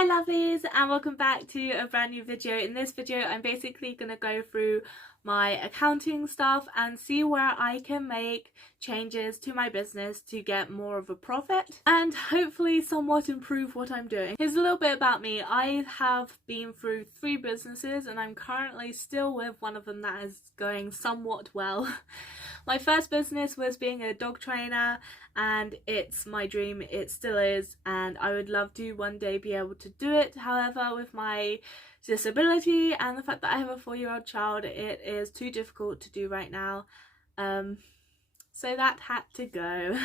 Hi lovelies, and welcome back to a brand new video. In this video I'm basically going to go through my accounting stuff and see where I can make changes to my business to get more of a profit and hopefully somewhat improve what I'm doing. Here's a little bit about me. I have been through 3 businesses and I'm currently still with one of them that is going somewhat well. My first business was being a dog trainer, and it's my dream, it still is, and I would love to one day be able to do it. However, with my disability and the fact that I have a 4-year-old child, it is too difficult to do right now, so that had to go.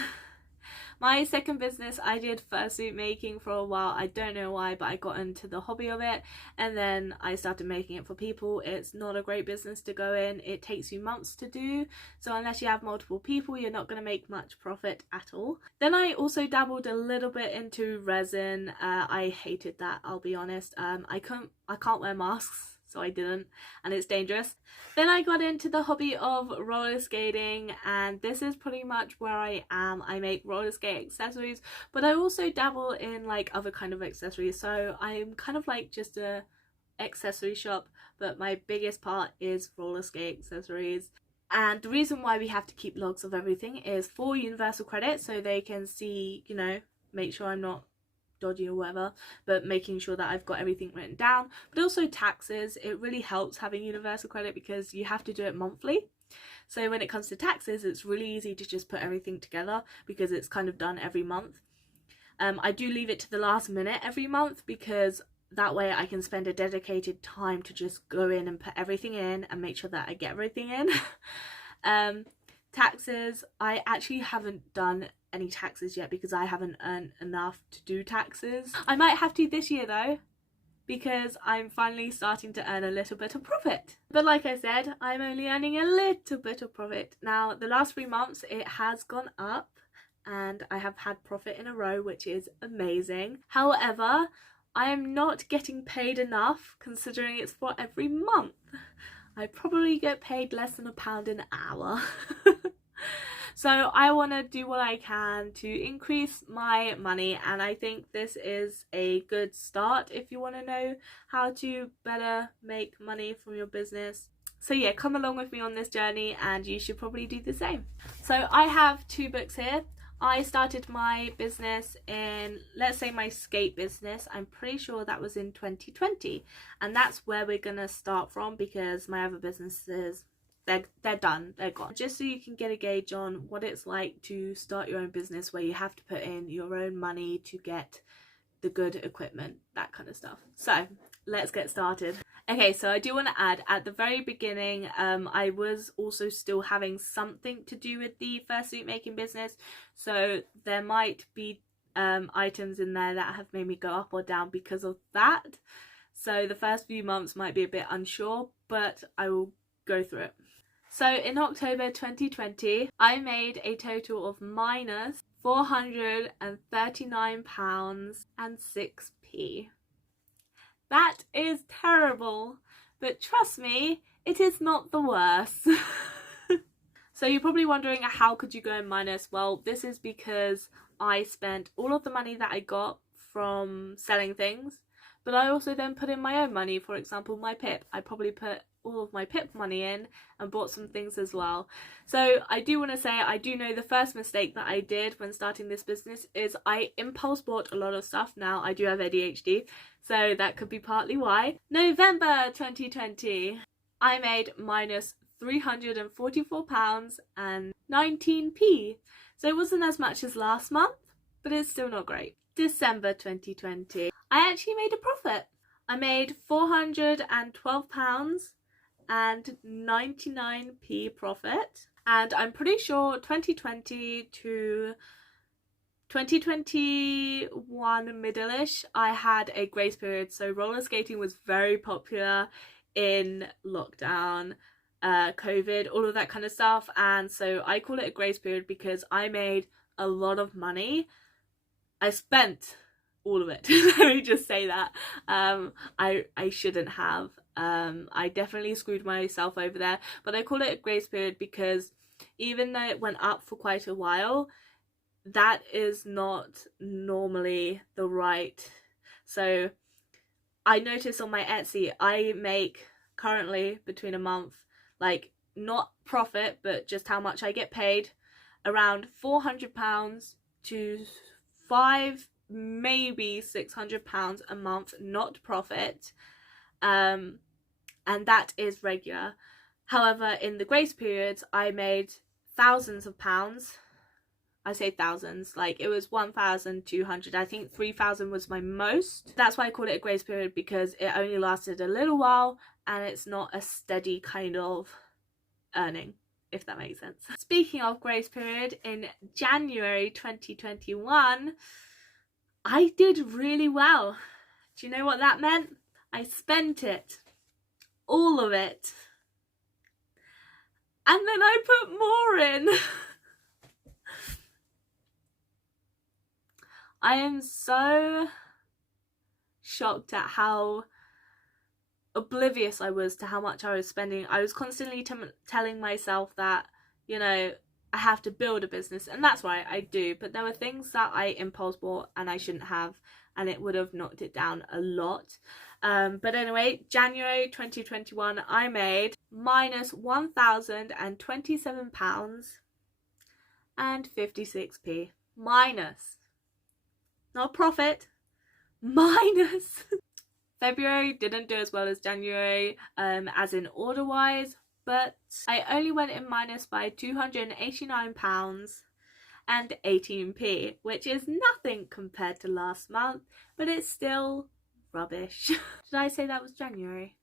My second business, I did fursuit making for a while. I don't know why, but I got into the hobby of it and then I started making it for people. It's not a great business to go in. It takes you months to do, so unless you have multiple people you're not going to make much profit at all. Then I also dabbled a little bit into resin. I hated that, I'll be honest. I can't wear masks, so I didn't, and it's dangerous. Then I got into the hobby of roller skating, and this is pretty much where I am. I make roller skate accessories, but I also dabble in like other kind of accessories, so I'm kind of like just a accessory shop, but my biggest part is roller skate accessories. And the reason why we have to keep logs of everything is for universal credit, so they can see, you know, make sure I'm not dodgy or whatever, but making sure that I've got everything written down. But also taxes, it really helps having universal credit because you have to do it monthly. So when it comes to taxes, it's really easy to just put everything together because it's kind of done every month. I do leave it to the last minute every month because that way I can spend a dedicated time to just go in and put everything in and make sure that I get everything in. Taxes, I actually haven't done any taxes yet because I haven't earned enough to do taxes. I might have to this year though, because I'm finally starting to earn a little bit of profit. But like I said, I'm only earning a little bit of profit. Now the last 3 months it has gone up and I have had profit in a row, which is amazing. However, I am not getting paid enough considering it's for every month. I probably get paid less than £1 an hour. So I want to do what I can to increase my money, and I think this is a good start if you want to know how to better make money from your business. So yeah, come along with me on this journey and you should probably do the same. So I have 2 books here. I started my business in, let's say my skate business, I'm pretty sure that was in 2020, and that's where we're gonna start from because my other businesses, they're done, they're gone. Just so you can get a gauge on what it's like to start your own business where you have to put in your own money to get the good equipment, that kind of stuff. So let's get started. Okay, so I do want to add at the very beginning, I was also still having something to do with the fursuit making business, so there might be items in there that have made me go up or down because of that. So the first few months might be a bit unsure, but I will go through it. So in October 2020, I made a total of minus £439.06. That is terrible, but trust me, it is not the worst. So you're probably wondering, how could you go in minus? Well, this is because I spent all of the money that I got from selling things, but I also then put in my own money. For example, my PIP. I probably put all of my PIP money in and bought some things as well. So I do want to say, I do know the first mistake that I did when starting this business is I impulse bought a lot of stuff. Now I do have ADHD, so that could be partly why. November 2020, I made minus £344.19. So it wasn't as much as last month, but it's still not great. December 2020, I actually made a profit. I made £412.99 profit, and I'm pretty sure 2020 to 2021 middle-ish I had a grace period, so roller skating was very popular in lockdown, COVID, all of that kind of stuff, and so I call it a grace period because I made a lot of money. I spent all of it. Let me just say that. I shouldn't have. I definitely screwed myself over there, but I call it a grace period because even though it went up for quite a while, that is not normally the right. So I noticed on my Etsy, I make currently between a month, like not profit, but just how much I get paid, around £400 to maybe £600 a month, not profit. And that is regular. However, in the grace periods, I made thousands of pounds. I say thousands, like it was 1,200. I think 3,000 was my most. That's why I call it a grace period, because it only lasted a little while and it's not a steady kind of earning, if that makes sense. Speaking of grace period, in January 2021, I did really well. Do you know what that meant? I spent it. All of it. And then I put more in. I am so shocked at how oblivious I was to how much I was spending. I was constantly telling myself that, you know, I have to build a business, and that's right, I do, but there were things that I impulse bought and I shouldn't have, and it would have knocked it down a lot. But anyway, January 2021, I made minus £1,027 and 56p. Minus. Not profit. Minus. February didn't do as well as January, as in order wise, but I only went in minus by £289 and 18p, which is nothing compared to last month, but it's still rubbish. Did I say that was January?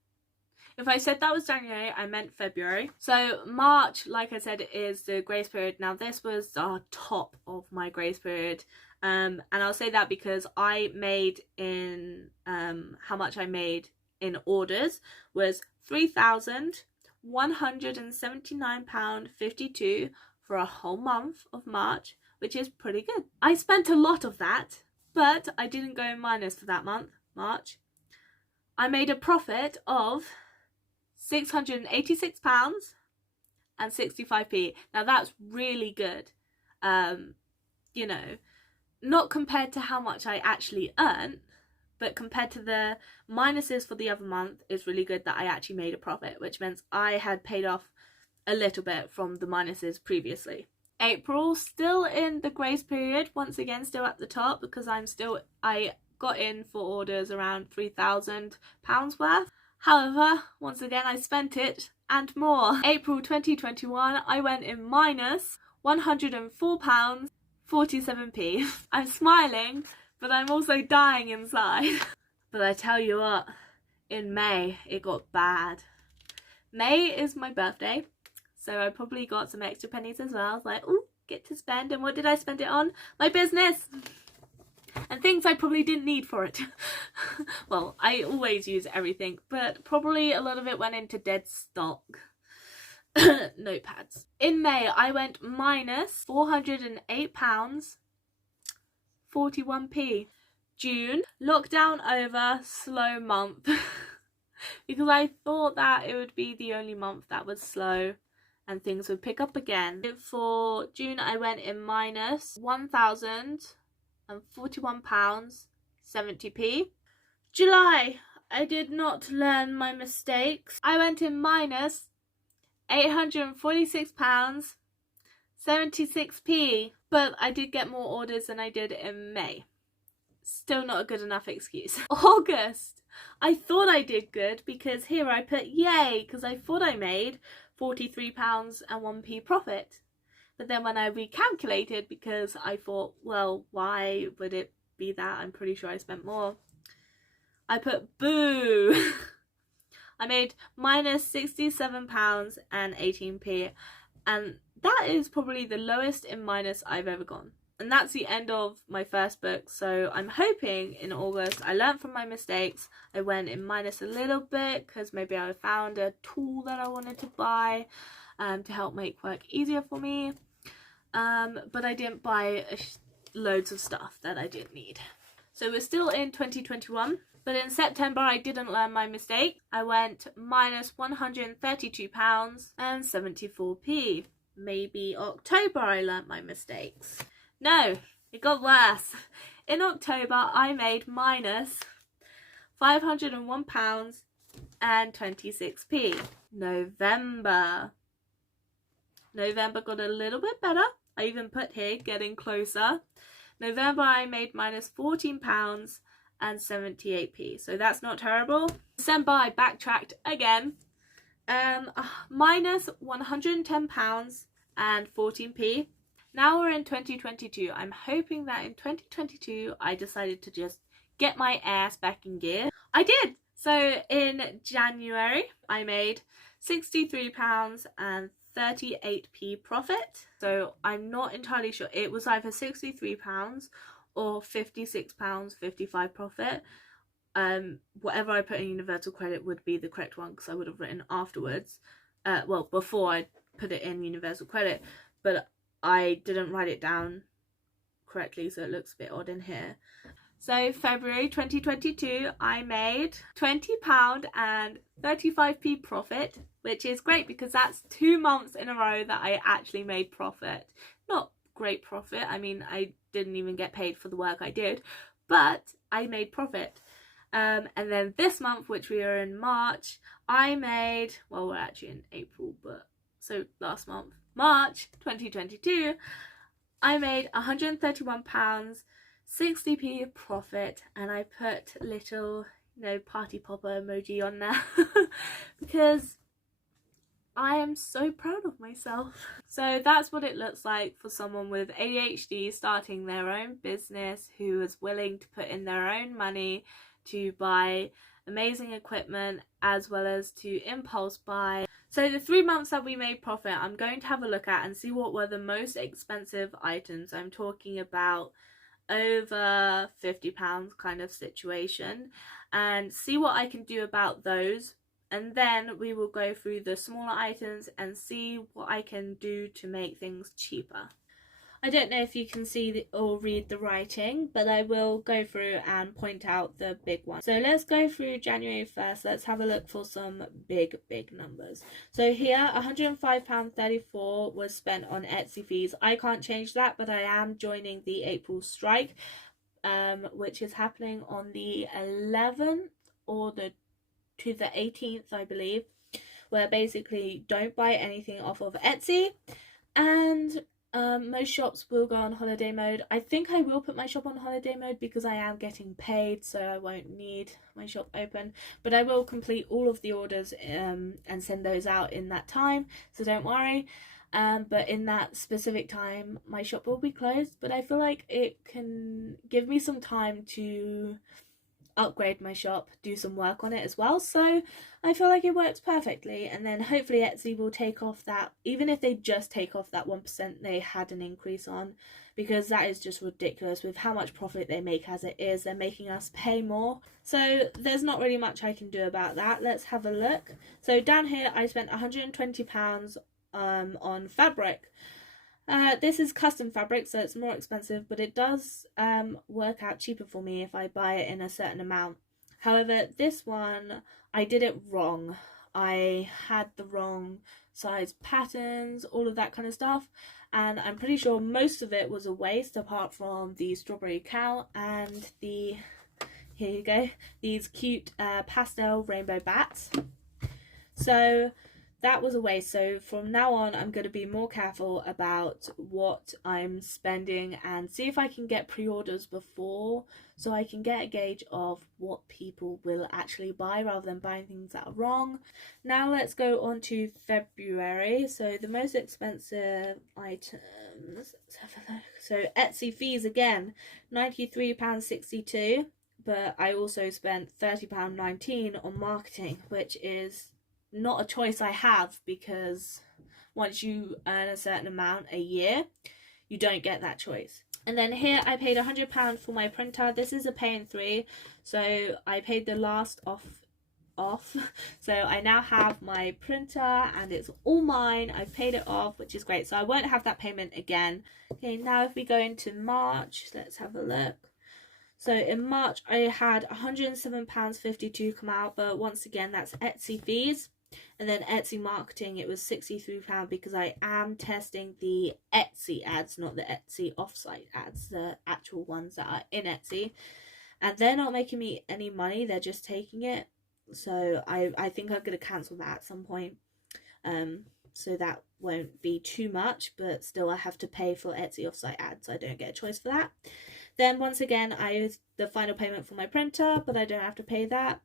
If I said that was January, I meant February. So March, like I said, is the grace period. Now this was the top of my grace period. And I'll say that because I made in, how much I made in orders was £3,179.52 for a whole month of March, which is pretty good. I spent a lot of that, but I didn't go in minus for that month, March. I made a profit of £686 and 65p. Now that's really good. You know, not compared to how much I actually earned, but compared to the minuses for the other month, it's really good that I actually made a profit, which means I had paid off a little bit from the minuses previously. April, still in the grace period, once again still at the top, because I got in for orders around £3,000 worth. However, once again I spent it and more. April 2021, I went in minus £104.47p. I'm smiling, but I'm also dying inside. But I tell you what, in May it got bad. May is my birthday, so I probably got some extra pennies as well. I was like, ooh, get to spend. And what did I spend it on? My business! And things I probably didn't need for it. Well, I always use everything, but probably a lot of it went into dead stock. Notepads. In May, I went minus £408.41p. June, lockdown over, slow month. Because I thought that it would be the only month that was slow and things would pick up again. For June, I went in minus £1,041.70p. July, I did not learn my mistakes. I went in minus £846.76p, but I did get more orders than I did in May. Still not a good enough excuse. August, I thought I did good because here I put yay, because I thought I made £43 and 1p profit. But then when I recalculated, because I thought, well, why would it be that? I'm pretty sure I spent more. I put boo. I made minus £67 and 18p, and that is probably the lowest in minus I've ever gone. And that's the end of my first book, so I'm hoping in August I learned from my mistakes. I went in minus a little bit because maybe I found a tool that I wanted to buy to help make work easier for me, but I didn't buy loads of stuff that I didn't need. So we're still in 2021, but in September I didn't learn my mistake. I went minus £132 and 74p. Maybe October I learnt my mistakes. No, it got worse. In October I made minus £501 and 26p. November got a little bit better. I even put here getting closer. November I made minus £14 and 78p, so that's not terrible. December I backtracked again, minus £110 and 14p. Now we're in 2022. I'm hoping that in 2022 I decided to just get my ass back in gear. I did! So in January I made £63 and 38p profit. So I'm not entirely sure. It was either £63 or £56.55 profit. Whatever I put in Universal Credit would be the correct one, because I would have written afterwards. Well, before I put it in Universal Credit, but I didn't write it down correctly, so it looks a bit odd in here. So February 2022, I made £20 and 35p profit, which is great because that's 2 months in a row that I actually made profit. Not great profit, I mean, I didn't even get paid for the work I did, but I made profit. And then this month, which we are in March, I made, well, we're actually in April, but so last month, March 2022, I made £131, 60p profit, and I put little, party popper emoji on there because I am so proud of myself. So that's what it looks like for someone with ADHD starting their own business, who is willing to put in their own money to buy amazing equipment as well as to impulse buy. So the 3 months that we made profit, I'm going to have a look at and see what were the most expensive items. I'm talking about over £50 kind of situation, and see what I can do about those. And then we will go through the smaller items and see what I can do to make things cheaper. I don't know if you can see or read the writing, but I will go through and point out the big ones. So let's go through January 1st. Let's have a look for some big numbers. So here, £105.34 was spent on Etsy fees. I can't change that, but I am joining the April strike, which is happening on the 11th or to the 18th, I believe, where basically don't buy anything off of Etsy, and most shops will go on holiday mode. I think I will put my shop on holiday mode because I am getting paid, so I won't need my shop open, but I will complete all of the orders and send those out in that time, so don't worry. But in that specific time my shop will be closed, but I feel like it can give me some time to upgrade my shop, do some work on it as well, so I feel like it works perfectly. And then hopefully Etsy will take off that, even if they just take off that 1% they had an increase on, because that is just ridiculous with how much profit they make as it is. They're making us pay more, so there's not really much I can do about that. Let's have a look. So down here I spent £120 on fabric. This is custom fabric, so it's more expensive, but it does work out cheaper for me if I buy it in a certain amount. However, this one, I did it wrong. I had the wrong size patterns, all of that kind of stuff, and I'm pretty sure most of it was a waste, apart from the strawberry cow and the, here you go, these cute pastel rainbow bats. So that was a waste. So from now on I'm going to be more careful about what I'm spending and see if I can get pre-orders before, so I can get a gauge of what people will actually buy rather than buying things that are wrong. Now let's go on to February. So the most expensive items, let's have a look. So Etsy fees again, £93.62, but I also spent £30.19 on marketing, which is not a choice I have, because once you earn a certain amount a year, you don't get that choice. And then here I paid £100 for my printer. This is a pay in 3, so I paid the last off. So I now have my printer and it's all mine. I've paid it off, which is great, so I won't have that payment again. Okay, now if we go into March, let's have a look. So in March I had £107.52 come out, but once again that's Etsy fees. And then Etsy marketing, it was £63 because I am testing the Etsy ads, not the Etsy offsite ads, the actual ones that are in Etsy. and they're not making me any money, they're just taking it. So I think I'm going to cancel that at some point. So that won't be too much, but still I have to pay for Etsy offsite ads. I don't get a choice for that. Then once again, I use the final payment for my printer, but I don't have to pay that.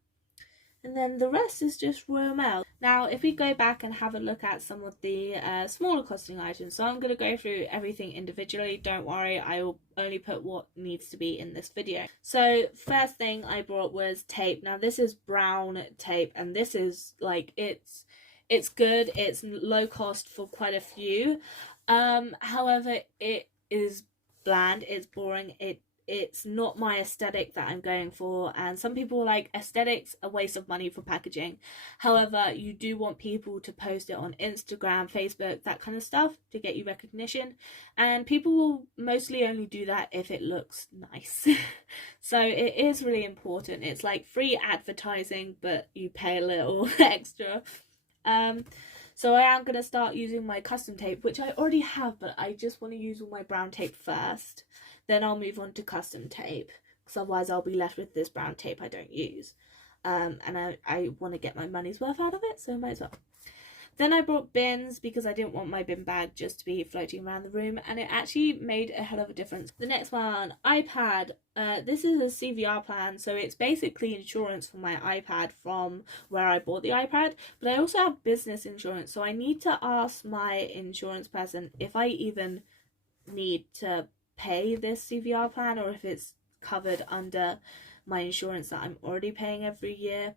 And then the rest is just Royal Mail. Now, if we go back and have a look at some of the smaller costing items, so I'm going to go through everything individually. Don't worry, I will only put what needs to be in this video. So first thing I brought was tape. Now this is brown tape, and this is like, it's good. It's low cost for quite a few. However, it is bland, it's boring, it's not my aesthetic that I'm going for, and some people are like, aesthetics a waste of money for packaging. However, you do want people to post it on Instagram, Facebook, that kind of stuff to get you recognition, and people will mostly only do that if it looks nice. So it is really important. It's like free advertising, but you pay a little extra. So I am going to start using my custom tape, which I already have, but I just want to use all my brown tape first. Then I'll move on to custom tape, because otherwise I'll be left with this brown tape I don't use. And I want to get my money's worth out of it, so I might as well. Then I brought bins because I didn't want my bin bag just to be floating around the room, and it actually made a hell of a difference. The next one, iPad. This is a CVR plan, so it's basically insurance for my iPad from where I bought the iPad, but I also have business insurance, so I need to ask my insurance person if I even need to pay this CVR plan or if it's covered under my insurance that I'm already paying every year.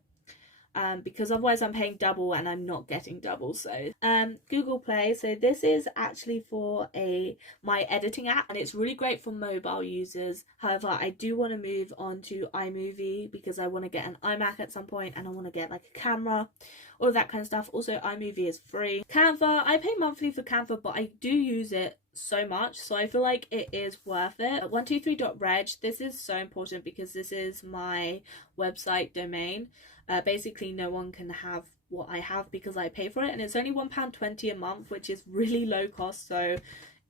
Because otherwise I'm paying double and I'm not getting double. So Google Play, so this is actually for my editing app, and it's really great for mobile users. However, I do want to move on to iMovie because I want to get an iMac at some point, and I want to get like a camera, all of that kind of stuff. Also, iMovie is free. Canva, I pay monthly for Canva, but I do use it so much, so I feel like it is worth it. 123.reg, this is so important because this is my website domain. Basically no one can have what I have because I pay for it, and it's only £1.20 a month, which is really low cost, so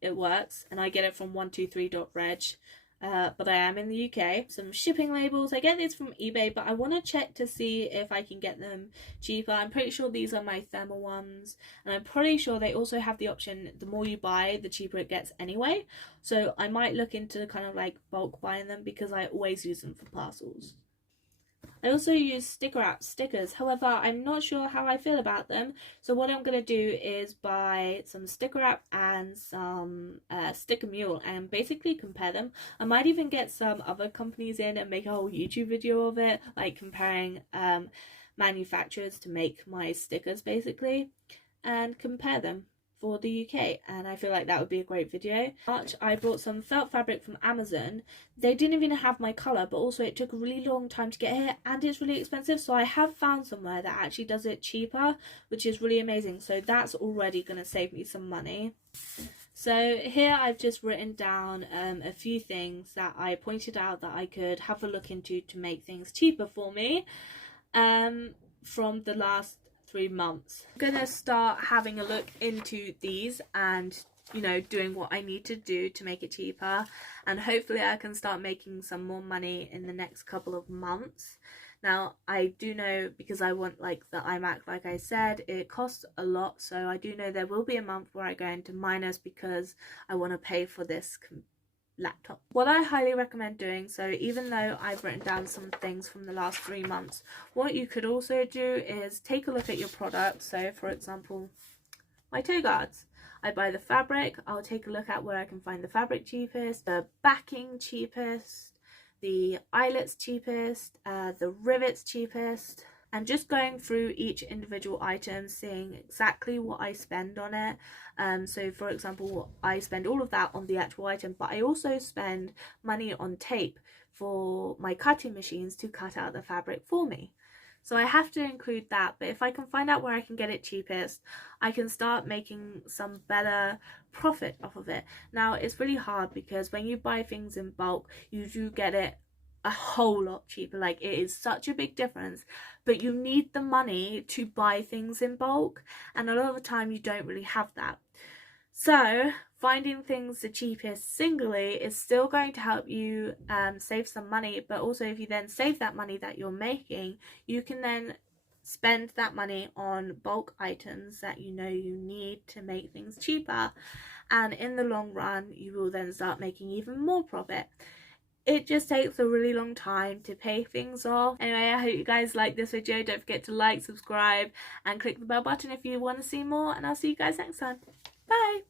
it works. And I get it from 123.reg, but I am in the UK. Some shipping labels, I get these from eBay, but I want to check to see if I can get them cheaper. I'm pretty sure these are my thermal ones, and I'm pretty sure they also have the option, the more you buy the cheaper it gets anyway, so I might look into kind of like bulk buying them because I always use them for parcels. I also use stickers, however I'm not sure how I feel about them, so what I'm going to do is buy some sticker wrap and some sticker mule and basically compare them. I might even get some other companies in and make a whole YouTube video of it, like comparing manufacturers to make my stickers basically, and compare them for the UK, and I feel like that would be a great video. March, I bought some felt fabric from Amazon. They didn't even have my colour, but also it took a really long time to get here, and it's really expensive, so I have found somewhere that actually does it cheaper, which is really amazing, so that's already going to save me some money. So here I've just written down a few things that I pointed out that I could have a look into to make things cheaper for me from the last 3 months. I'm gonna start having a look into these and, you know, doing what I need to do to make it cheaper, and hopefully I can start making some more money in the next couple of months. Now I do know, because I want like the iMac, like I said, it costs a lot, so I do know there will be a month where I go into minus because I want to pay for this laptop. What I highly recommend doing, so even though I've written down some things from the last 3 months, what you could also do is take a look at your product. So for example, my toe guards, I buy the fabric, I'll take a look at where I can find the fabric cheapest, the backing cheapest, the eyelets cheapest, the rivets cheapest, and just going through each individual item, seeing exactly what I spend on it. So for example, I spend all of that on the actual item, but I also spend money on tape for my cutting machines to cut out the fabric for me. So I have to include that, but if I can find out where I can get it cheapest, I can start making some better profit off of it. Now it's really hard because when you buy things in bulk, you do get it a whole lot cheaper. Like, it is such a big difference, but you need the money to buy things in bulk, and a lot of the time you don't really have that. So finding things the cheapest singly is still going to help you save some money, but also if you then save that money that you're making, you can then spend that money on bulk items that you know you need to make things cheaper, and in the long run you will then start making even more profit. It just takes a really long time to pay things off. Anyway, I hope you guys like this video. Don't forget to like, subscribe and click the bell button if you want to see more, and I'll see you guys next time. Bye!